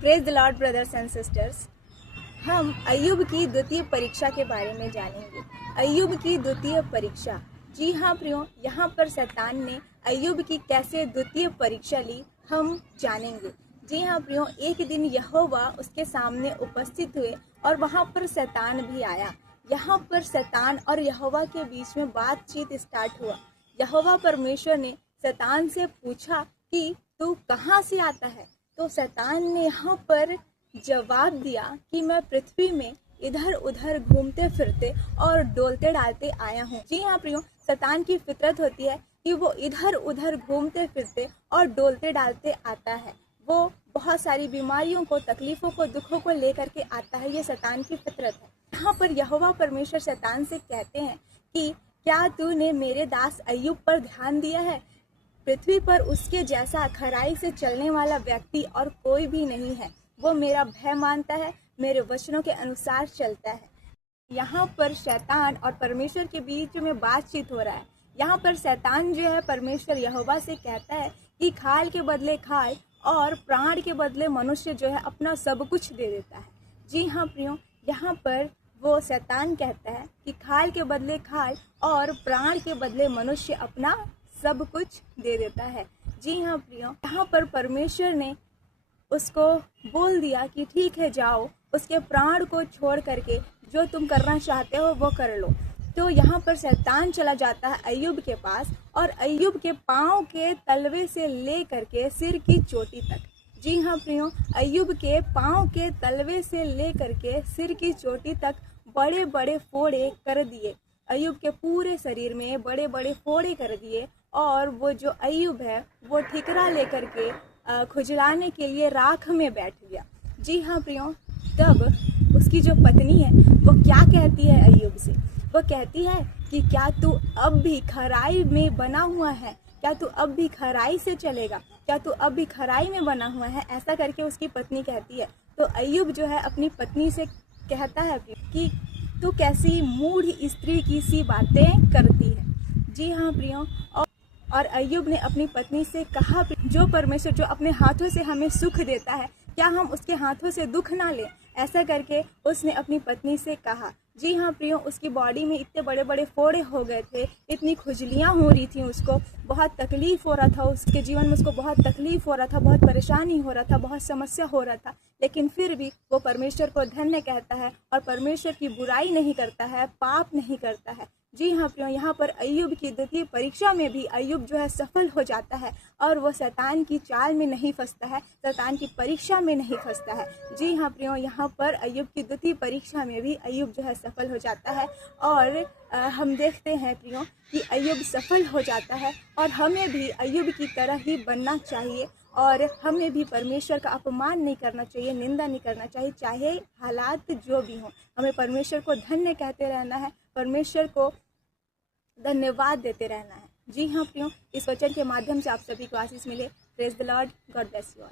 Praise the Lord brothers and sisters. हम अय्यूब की द्वितीय परीक्षा के बारे में जानेंगे। अय्यूब की द्वितीय परीक्षा। जी हाँ प्रियो, यहाँ पर शैतान ने अय्यूब की कैसे द्वितीय परीक्षा ली हम जानेंगे। जी हाँ प्रियो, एक दिन यहोवा उसके सामने उपस्थित हुए और वहाँ पर शैतान भी आया। यहाँ पर शैतान और यहोवा के बीच में बातचीत स्टार्ट हुआ। यहोवा परमेश्वर ने शैतान से पूछा कि तू कहाँ से आता है। तो शैतान ने यहाँ पर जवाब दिया कि मैं पृथ्वी में इधर उधर घूमते फिरते और डोलते डालते आया हूँ। जी हाँ प्रियो, शैतान की फितरत होती है कि वो इधर उधर घूमते फिरते और डोलते डालते आता है। वो बहुत सारी बीमारियों को, तकलीफों को, दुखों को लेकर के आता है। ये शैतान की फितरत है। यहाँ पर यहोवा परमेश्वर शैतान से कहते हैं कि क्या तूने मेरे दास अय्यूब पर ध्यान दिया है? पृथ्वी पर उसके जैसा खराई से चलने वाला व्यक्ति और कोई भी नहीं है। वो मेरा भय मानता है, मेरे वचनों के अनुसार चलता है। यहाँ पर शैतान और परमेश्वर के बीच में बातचीत हो रहा है। यहाँ पर शैतान जो है परमेश्वर यहोवा से कहता है कि खाल के बदले खाल और प्राण के बदले मनुष्य जो है अपना सब कुछ दे देता है। जी हाँ प्रियो, यहाँ पर वो शैतान कहता है कि खाल के बदले खाल और प्राण के बदले मनुष्य अपना सब कुछ दे देता है। जी हाँ प्रियो, यहाँ पर परमेश्वर ने उसको बोल दिया कि ठीक है, जाओ, उसके प्राण को छोड़ करके जो तुम करना चाहते हो वो कर लो। तो यहाँ पर शैतान चला जाता है अय्यूब के पास और अय्यूब के पाँव के तलवे से ले करके सिर की चोटी तक। जी हाँ प्रियो, अय्यूब के पाँव के तलवे से ले करके सिर की चोटी तक बड़े बड़े फोड़े कर दिए। अय्यूब के पूरे शरीर में बड़े बड़े फोड़े कर दिए और वो जो अय्यूब है वो ठिकरा लेकर के खुजलाने के लिए राख में बैठ गया। जी हाँ प्रियो, तब उसकी जो पत्नी है वो क्या कहती है अय्यूब से? वो कहती है कि क्या तू अब भी खराई में बना हुआ है? क्या तू अब भी खराई से चलेगा? क्या तू अब भी खराई में बना हुआ है? ऐसा करके उसकी पत्नी कहती है। तो अय्यूब जो है अपनी पत्नी से कहता है कि तू कैसी मूढ़ स्त्री की सी बातें करती है। जी हाँ प्रियो, और अय्यूब ने अपनी पत्नी से कहा, जो परमेश्वर जो अपने हाथों से हमें सुख देता है, क्या हम उसके हाथों से दुख ना लें? ऐसा करके उसने अपनी पत्नी से कहा। जी हाँ प्रियो, उसकी बॉडी में इतने बड़े बड़े फोड़े हो गए थे, इतनी खुजलियाँ हो रही थी, उसको बहुत तकलीफ हो रहा था, उसके जीवन में उसको बहुत तकलीफ हो रहा था, बहुत परेशानी हो रहा था, बहुत समस्या हो रहा था। लेकिन फिर भी वो परमेश्वर को धन्य कहता है और परमेश्वर की बुराई नहीं करता है, पाप नहीं करता है। जी हाँ प्रियो, यहाँ पर अय्यूब की द्वितीय परीक्षा में भी अय्यूब जो है सफल हो जाता है और वो शैतान की चाल में नहीं फंसता है, शैतान की परीक्षा में नहीं फंसता है। जी हाँ प्रियो, यहाँ पर अय्यूब की द्वितीय परीक्षा में भी अय्यूब जो है सफल हो जाता है और हम देखते हैं प्रियो कि अय्यूब सफल हो जाता है और हमें भी अय्यूब की तरह ही बनना चाहिए और हमें भी परमेश्वर का अपमान नहीं करना चाहिए, निंदा नहीं करना चाहिए, चाहे हालात जो भी हों। हमें परमेश्वर को धन्य कहते रहना है, परमेश्वर को धन्यवाद देते रहना है। जी हाँ प्रियो, इस वचन के माध्यम से आप सभी को आशीष मिले। Praise the Lord, God bless you all.